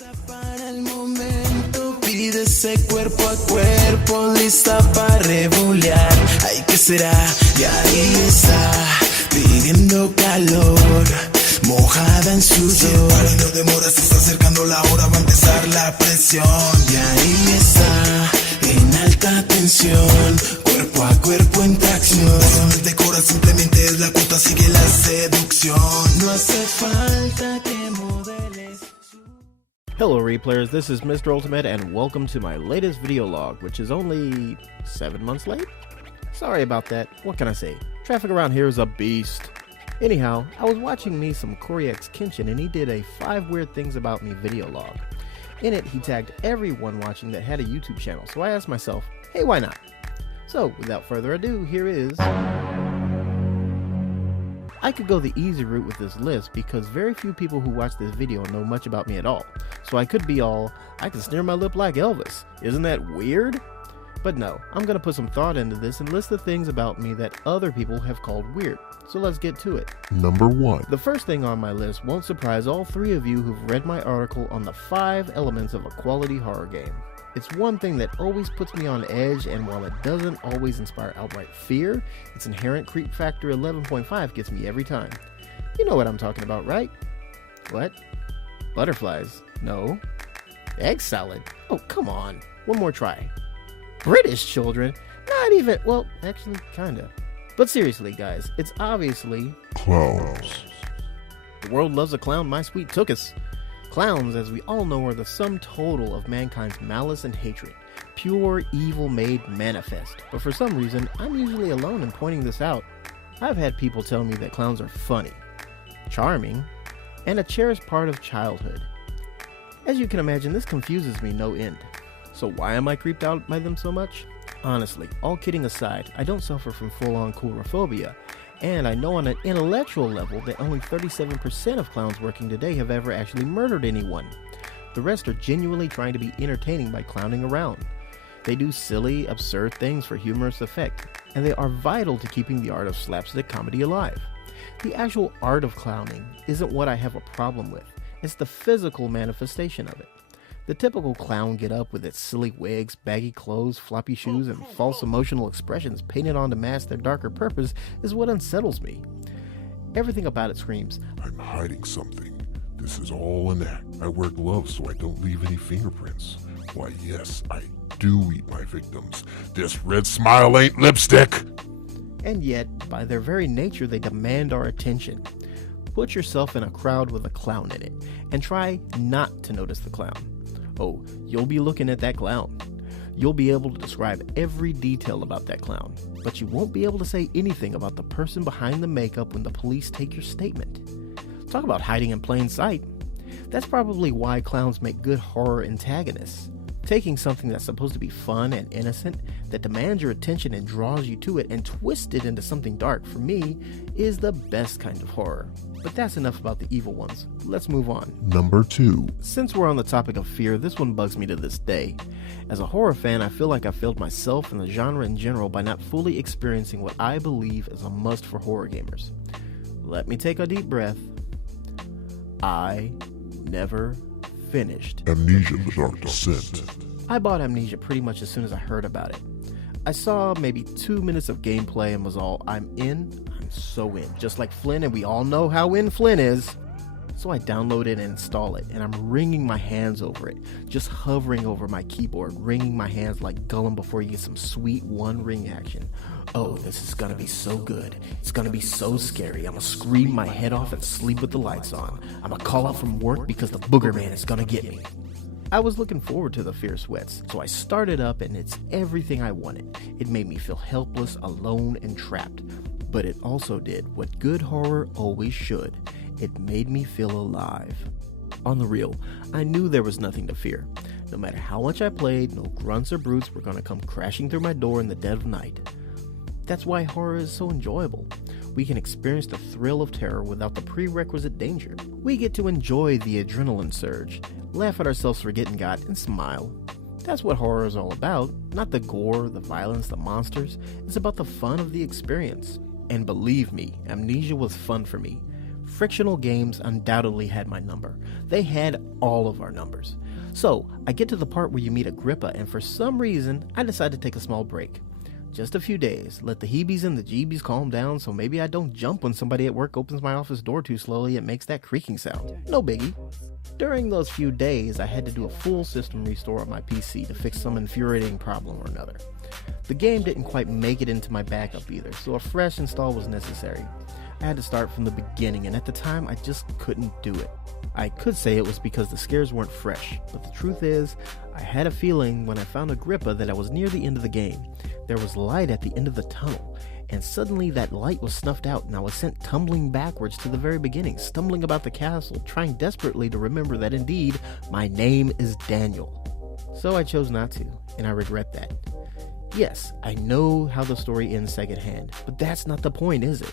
Lista para el momento, pide ese cuerpo a cuerpo, lista para revolear. Ay, ¿qué será? Y ahí está, pidiendo calor, mojada en sudor. Y no demora, se está acercando la hora, va a empezar la presión. Y ahí está, en alta tensión, cuerpo a cuerpo en tracción. No es decora, simplemente es la cuota, sigue la seducción. No hace falta que modeles. Hello replayers, this is Mr. Ultimate and welcome to my latest video log, which is only 7 months late? Sorry about that, what can I say? Traffic around here is a beast. Anyhow, I was watching me some Koryax Kenshin and he did a 5 weird things about me video log. In it, he tagged everyone watching that had a YouTube channel, so I asked myself, hey, why not? So, without further ado, here is... I could go the easy route with this list because very few people who watch this video know much about me at all. So I could be all, I can sneer my lip like Elvis. Isn't that weird? But no, I'm going to put some thought into this and list the things about me that other people have called weird. So let's get to it. Number 1. The first thing on my list won't surprise all 3 of you who've read my article on the 5 elements of a quality horror game. It's one thing that always puts me on edge, and while it doesn't always inspire outright fear, its inherent creep factor 11.5 gets me every time. You know what I'm talking about, right? What? Butterflies? No. Egg salad? Oh, come on. One more try. British children? Not even, well, actually, kinda. But seriously, guys, it's obviously... Clowns. The world loves a clown, my sweet tookus. Clowns, as we all know, are the sum total of mankind's malice and hatred. Pure evil made manifest. But for some reason, I'm usually alone in pointing this out. I've had people tell me that clowns are funny, charming, and a cherished part of childhood. As you can imagine, this confuses me no end. So why am I creeped out by them so much? Honestly, all kidding aside, I don't suffer from full-on coulrophobia. And I know on an intellectual level that only 37% of clowns working today have ever actually murdered anyone. The rest are genuinely trying to be entertaining by clowning around. They do silly, absurd things for humorous effect, and they are vital to keeping the art of slapstick comedy alive. The actual art of clowning isn't what I have a problem with, it's the physical manifestation of it. The typical clown get-up with its silly wigs, baggy clothes, floppy shoes, and false emotional expressions painted on to mask their darker purpose is what unsettles me. Everything about it screams, I'm hiding something. This is all an act. I wear gloves so I don't leave any fingerprints. Why, yes, I do eat my victims. This red smile ain't lipstick. And yet, by their very nature, they demand our attention. Put yourself in a crowd with a clown in it, and try not to notice the clown. Oh, you'll be looking at that clown. You'll be able to describe every detail about that clown, but you won't be able to say anything about the person behind the makeup when the police take your statement. Talk about hiding in plain sight. That's probably why clowns make good horror antagonists. Taking something that's supposed to be fun and innocent, that demands your attention and draws you to it, and twist it into something dark, for me, is the best kind of horror. But that's enough about the evil ones. Let's move on. Number 2. Since we're on the topic of fear, this one bugs me to this day. As a horror fan, I feel like I failed myself and the genre in general by not fully experiencing what I believe is a must for horror gamers. Let me take a deep breath. I never finished Amnesia: The Dark Descent. I bought Amnesia pretty much as soon as I heard about it. I saw maybe 2 minutes of gameplay and was all, I'm in, I'm so in. Just like Flynn, and we all know how in Flynn is. So I download it and install it, and I'm wringing my hands over it. Just hovering over my keyboard, wringing my hands like Gollum before you get some sweet one ring action. Oh, this is gonna be so good. It's gonna be so scary. I'm gonna scream my head off and sleep with the lights on. I'm gonna call out from work because the booger man is gonna get me. I was looking forward to the fear sweats, so I started up and it's everything I wanted. It made me feel helpless, alone, and trapped. But it also did what good horror always should. It made me feel alive. On the real, I knew there was nothing to fear. No matter how much I played, no grunts or brutes were gonna come crashing through my door in the dead of night. That's why horror is so enjoyable. We can experience the thrill of terror without the prerequisite danger. We get to enjoy the adrenaline surge, laugh at ourselves for getting got, and smile. That's what horror is all about. Not the gore, the violence, the monsters. It's about the fun of the experience. And believe me, Amnesia was fun for me. Frictional Games undoubtedly had my number. They had all of our numbers. So, I get to the part where you meet Agrippa, and for some reason, I decide to take a small break. Just a few days, let the heebies and the jeebies calm down so maybe I don't jump when somebody at work opens my office door too slowly and makes that creaking sound. No biggie. During those few days, I had to do a full system restore on my PC to fix some infuriating problem or another. The game didn't quite make it into my backup either, so a fresh install was necessary. I had to start from the beginning, and at the time, I just couldn't do it. I could say it was because the scares weren't fresh, but the truth is, I had a feeling when I found Agrippa that I was near the end of the game. There was light at the end of the tunnel, and suddenly that light was snuffed out and I was sent tumbling backwards to the very beginning, stumbling about the castle, trying desperately to remember that indeed, my name is Daniel. So I chose not to, and I regret that. Yes, I know how the story ends secondhand, but that's not the point, is it?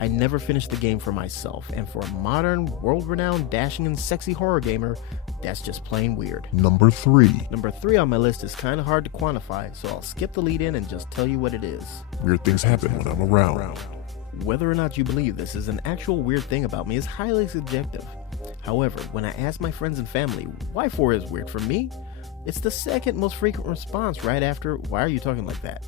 I never finished the game for myself, and for a modern, world-renowned, dashing, and sexy horror gamer, that's just plain weird. Number 3. Number 3 on my list is kinda hard to quantify, so I'll skip the lead in and just tell you what it is. Weird things happen when I'm around. Whether or not you believe this is an actual weird thing about me is highly subjective. However, when I ask my friends and family why 4 is weird for me, it's the second most frequent response right after, why are you talking like that?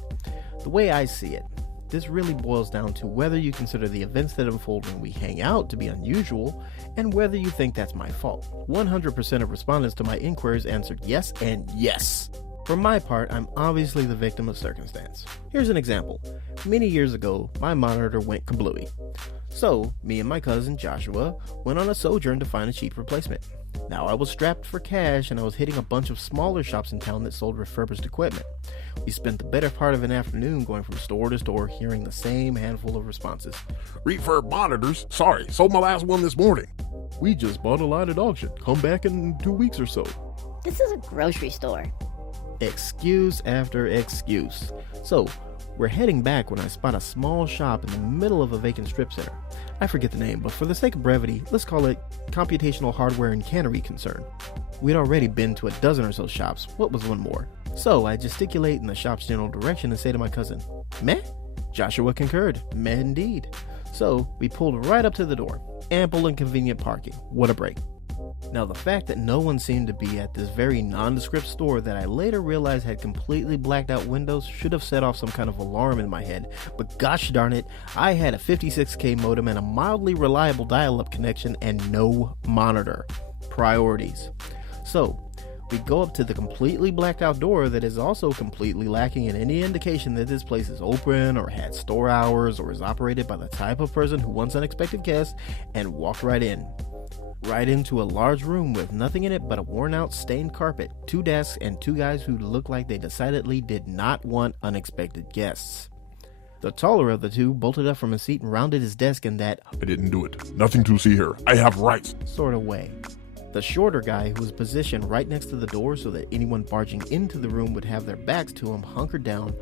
The way I see it, this really boils down to whether you consider the events that unfold when we hang out to be unusual, and whether you think that's my fault. 100% of respondents to my inquiries answered yes and yes. For my part, I'm obviously the victim of circumstance. Here's an example. Many years ago, my monitor went kablooey. So, me and my cousin Joshua went on a sojourn to find a cheap replacement. Now I was strapped for cash and I was hitting a bunch of smaller shops in town that sold refurbished equipment. We spent the better part of an afternoon going from store to store, hearing the same handful of responses. Refurb monitors? Sorry, sold my last one this morning. We just bought a lot at auction. Come back in 2 weeks or so. This is a grocery store. Excuse after excuse. So, we're heading back when I spot a small shop in the middle of a vacant strip center. I forget the name, but for the sake of brevity, let's call it Computational Hardware and Cannery Concern. We'd already been to a dozen or so shops. What was one more? So I gesticulate in the shop's general direction and say to my cousin, meh? Joshua concurred, meh indeed. So we pulled right up to the door. Ample and convenient parking. What a break. Now, the fact that no one seemed to be at this very nondescript store that I later realized had completely blacked out windows should have set off some kind of alarm in my head, but gosh darn it, I had a 56K modem and a mildly reliable dial-up connection and no monitor. Priorities. So, we go up to the completely blacked out door that is also completely lacking in any indication that this place is open or had store hours or is operated by the type of person who wants unexpected guests, and walked right in. Right into a large room with nothing in it but a worn out stained carpet, 2 desks, and 2 guys who looked like they decidedly did not want unexpected guests. The taller of the 2 bolted up from his seat and rounded his desk in that I didn't do it. Nothing to see here. I have rights. sort of way. The shorter guy, who was positioned right next to the door so that anyone barging into the room would have their backs to him, hunkered down,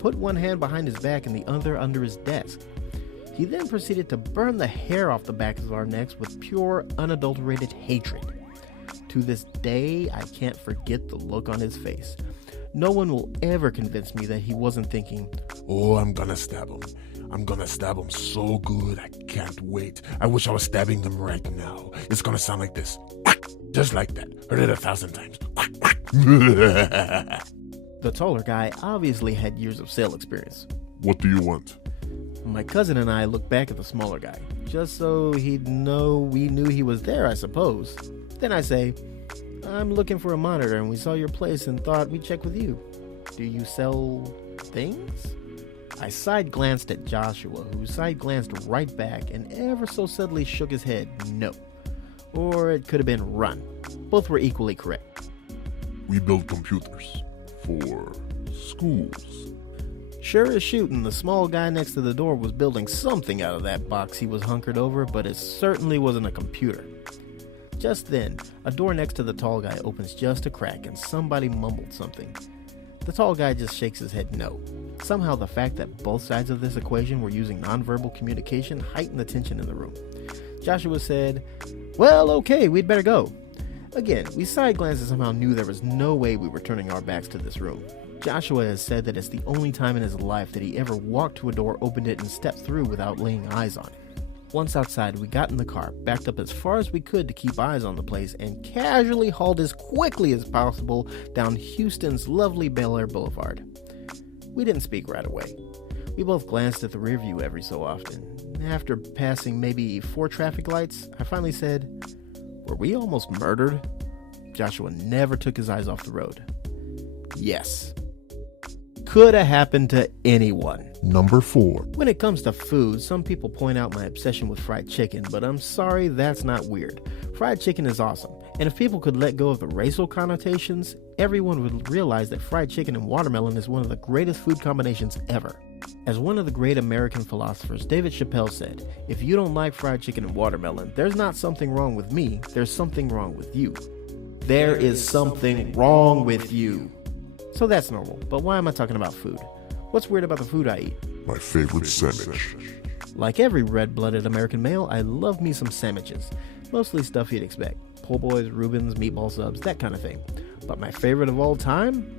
put one hand behind his back and the other under his desk. He then proceeded to burn the hair off the backs of our necks with pure, unadulterated hatred. To this day, I can't forget the look on his face. No one will ever convince me that he wasn't thinking, Oh, I'm gonna stab him. I'm gonna stab him so good, I can't wait. I wish I was stabbing them right now. It's gonna sound like this. Just like that. Heard it 1,000 times. The taller guy obviously had years of sale experience. What do you want? My cousin and I looked back at the smaller guy, just so he'd know we knew he was there, I suppose. Then I say, I'm looking for a monitor and we saw your place and thought we'd check with you. Do you sell things? I side-glanced at Joshua, who side-glanced right back and ever so subtly shook his head no. Or it could have been run. Both were equally correct. We build computers for schools. Sure as shooting, the small guy next to the door was building something out of that box he was hunkered over, but it certainly wasn't a computer. Just then, a door next to the tall guy opens just a crack and somebody mumbled something. The tall guy just shakes his head no. Somehow the fact that both sides of this equation were using nonverbal communication heightened the tension in the room. Joshua said, well, okay, we'd better go. Again, we side-glanced and somehow knew there was no way we were turning our backs to this room. Joshua has said that it's the only time in his life that he ever walked to a door, opened it, and stepped through without laying eyes on it. Once outside, we got in the car, backed up as far as we could to keep eyes on the place, and casually hauled as quickly as possible down Houston's lovely Bel Air Boulevard. We didn't speak right away. We both glanced at the rear view every so often. After passing maybe 4 traffic lights, I finally said, "Were we almost murdered?" Joshua never took his eyes off the road. Yes. Could have happened to anyone. Number 4. When it comes to food, some people point out my obsession with fried chicken, but I'm sorry, that's not weird. Fried chicken is awesome, and if people could let go of the racial connotations, everyone would realize that fried chicken and watermelon is one of the greatest food combinations ever. As one of the great American philosophers, David Chappelle, said, "If you don't like fried chicken and watermelon, there's not something wrong with me, there's something wrong with you." There is something wrong with you. So that's normal, but why am I talking about food? What's weird about the food I eat? My favorite sandwich. Like every red-blooded American male, I love me some sandwiches. Mostly stuff you'd expect. Po' boys, Reubens, meatball subs, that kind of thing. But my favorite of all time?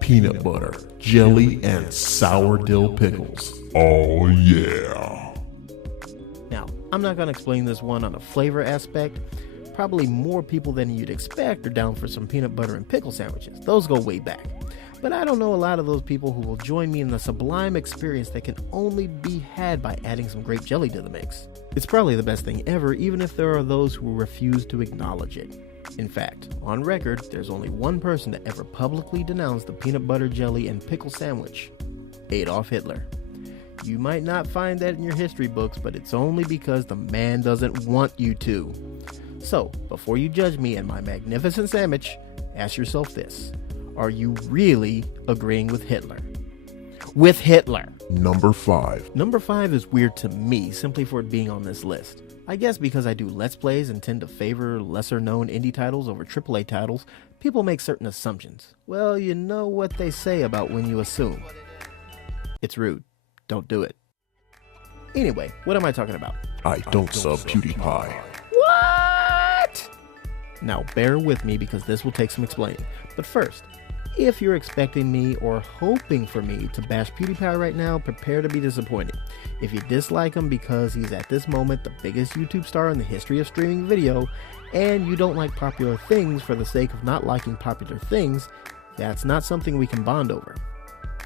Peanut butter, jelly, and sour dill pickles. Oh yeah. Now, I'm not going to explain this one on a flavor aspect. Probably more people than you'd expect are down for some peanut butter and pickle sandwiches. Those go way back. But I don't know a lot of those people who will join me in the sublime experience that can only be had by adding some grape jelly to the mix. It's probably the best thing ever, even if there are those who refuse to acknowledge it. In fact, on record, there's only one person to ever publicly denounce the peanut butter jelly and pickle sandwich: Adolf Hitler. You might not find that in your history books, but it's only because the man doesn't want you to. So, before you judge me and my magnificent sandwich, ask yourself this: are you really agreeing with Hitler? With Hitler! Number 5. Number 5 is weird to me simply for it being on this list. I guess because I do Let's Plays and tend to favor lesser known indie titles over AAA titles, people make certain assumptions. Well, you know what they say about when you assume. It's rude. Don't do it. Anyway, what am I talking about? I don't sub PewDiePie. What? Now bear with me because this will take some explaining. But first, if you're expecting me or hoping for me to bash PewDiePie right now, prepare to be disappointed. If you dislike him because he's at this moment the biggest YouTube star in the history of streaming video, and you don't like popular things for the sake of not liking popular things, that's not something we can bond over.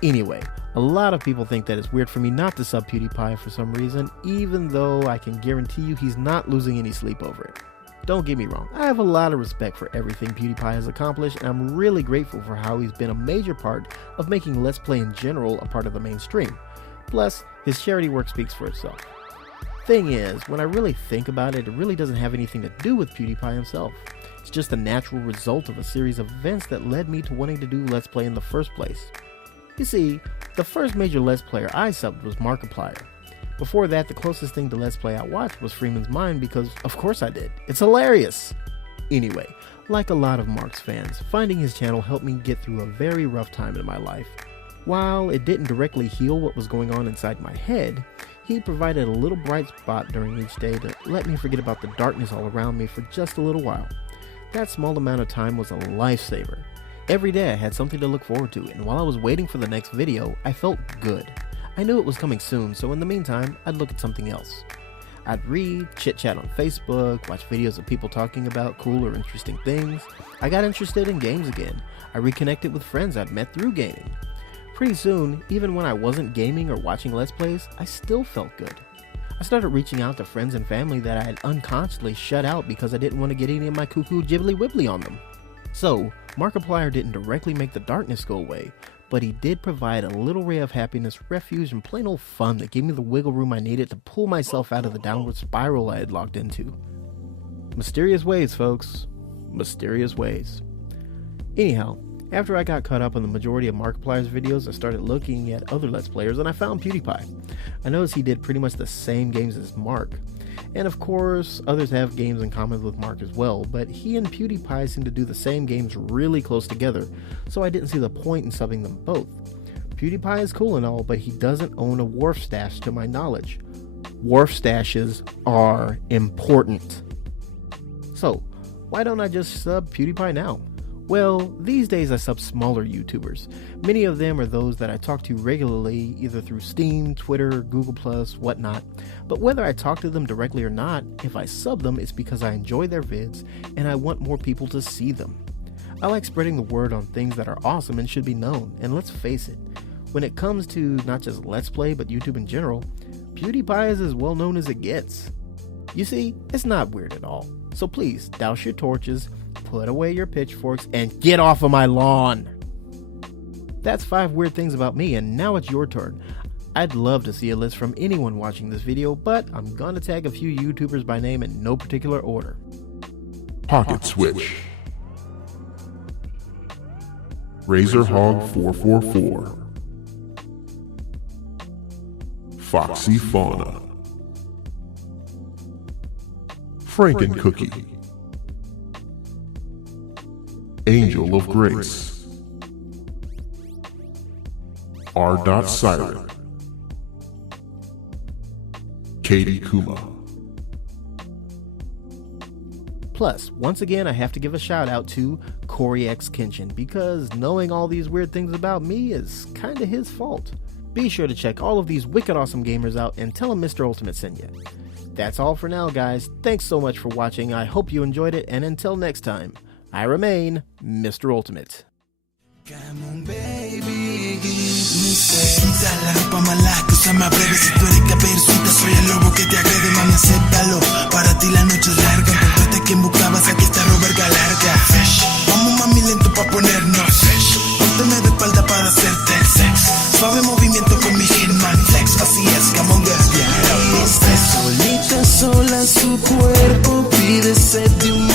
Anyway, a lot of people think that it's weird for me not to sub PewDiePie for some reason, even though I can guarantee you he's not losing any sleep over it. Don't get me wrong, I have a lot of respect for everything PewDiePie has accomplished, and I'm really grateful for how he's been a major part of making Let's Play in general a part of the mainstream. Plus, his charity work speaks for itself. Thing is, when I really think about it, it really doesn't have anything to do with PewDiePie himself. It's just a natural result of a series of events that led me to wanting to do Let's Play in the first place. You see, the first major Let's Player I subbed was Markiplier. Before that, the closest thing to Let's Play I watched was Freeman's Mind because, of course I did. It's hilarious! Anyway, like a lot of Mark's fans, finding his channel helped me get through a very rough time in my life. While it didn't directly heal what was going on inside my head, he provided a little bright spot during each day to let me forget about the darkness all around me for just a little while. That small amount of time was a lifesaver. Every day I had something to look forward to, and while I was waiting for the next video, I felt good. I knew it was coming soon, so in the meantime, I'd look at something else. I'd read, chit-chat on Facebook, watch videos of people talking about cool or interesting things. I got interested in games again. I reconnected with friends I'd met through gaming. Pretty soon, even when I wasn't gaming or watching Let's Plays, I still felt good. I started reaching out to friends and family that I had unconsciously shut out because I didn't want to get any of my cuckoo jibbly wibbly on them. So, Markiplier didn't directly make the darkness go away, but he did provide a little ray of happiness, refuge, and plain old fun that gave me the wiggle room I needed to pull myself out of the downward spiral I had locked into. Mysterious ways, folks. Mysterious ways. Anyhow, after I got caught up on the majority of Markiplier's videos, I started looking at other Let's Players and I found PewDiePie. I noticed he did pretty much the same games as Mark. And of course, others have games in common with Mark as well, but he and PewDiePie seem to do the same games really close together, so I didn't see the point in subbing them both. PewDiePie is cool and all, but he doesn't own a wharf stash to my knowledge. Wharf stashes are important. So, why don't I just sub PewDiePie now? Well, these days I sub smaller YouTubers. Many of them are those that I talk to regularly, either through Steam, Twitter, Google+, whatnot. But whether I talk to them directly or not, if I sub them, it's because I enjoy their vids and I want more people to see them. I like spreading the word on things that are awesome and should be known, and let's face it, when it comes to not just Let's Play but YouTube in general, PewDiePie is as well known as it gets. You see, it's not weird at all. So please, douse your torches, put away your pitchforks, and get off of my lawn! That's 5 weird things about me, and now it's your turn. I'd love to see a list from anyone watching this video, but I'm gonna tag a few YouTubers by name in no particular order. Pocket Switch, Razorhog444, Foxy Fauna, Frankencookie, Angel of Grace, R. Siren, Katie Kuma. Plus, once again, I have to give a shout out to Corey X Kenshin, because knowing all these weird things about me is kinda his fault. Be sure to check all of these wicked awesome gamers out and tell them Mr. Ultimate sent you. That's all for now, guys. Thanks so much for watching. I hope you enjoyed it, and until next time, I remain Mr. Ultimate. Come on, baby, give me sex. Quita la ropa mala, que usa más breve. Si tú eres caperucita, soy el lobo que te agrede, mami, acéptalo. Para ti la noche es larga. Encontraste quien buscabas, aquí está Robert Galarga. Fresh, vamos mami lento pa' ponernos fresh. Pónteme de espalda para hacerte el sex. Suave movimiento con mi Hitman flex. Así es, come on, girl. Solita, sola, su cuerpo pide sed de un